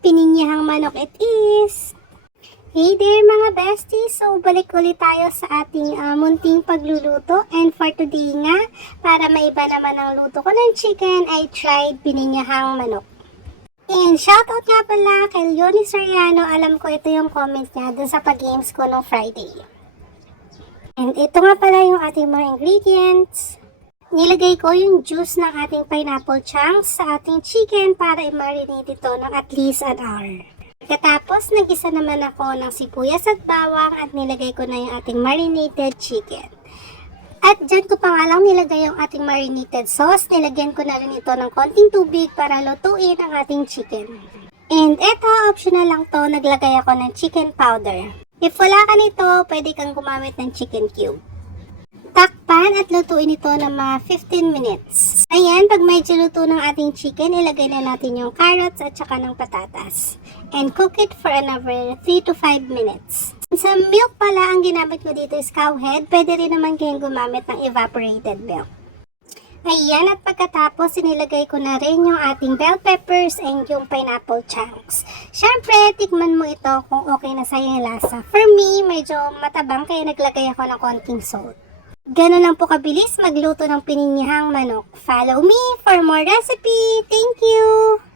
Pininyahang manok it is! Hey there mga besties! So balik ulit tayo sa ating munting pagluluto, and for today nga, para maiba naman ang luto ko ng chicken, I tried pininyahang manok. And shoutout nga pala kay Leonie Soriano, alam ko ito yung comment niya dun sa pag-games ko no Friday. And ito nga pala yung ating mga ingredients. Nilagay ko yung juice ng ating pineapple chunks sa ating chicken para i-marinate ito ng at least an hour. Katapos, nag-isa naman ako ng sibuyas at bawang at nilagay ko na yung ating marinated chicken. At dyan ko pa nga lang nilagay yung ating marinated sauce. Nilagyan ko na rin ito ng konting tubig para lutuin ang ating chicken. And eto, optional lang to, naglagay ako ng chicken powder. If wala ka nito, pwede kang gumamit ng chicken cube. Takpan at lutuin ito ng mga 15 minutes. Ayan, pag medyo luto ng ating chicken, ilagay na natin yung carrots at saka ng patatas. And cook it for another 3 to 5 minutes. Sa milk pala, ang ginamit ko dito is cow head. Pwede rin naman kayong gumamit ng evaporated milk. Ayan, at pagkatapos, sinilagay ko na rin yung ating bell peppers and yung pineapple chunks. Siyempre, tikman mo ito kung okay na sa'yo yung lasa. For me, medyo matabang kaya naglagay ako ng konting salt. Ganun lang po kabilis magluto ng pininyahang manok. Follow me for more recipe. Thank you!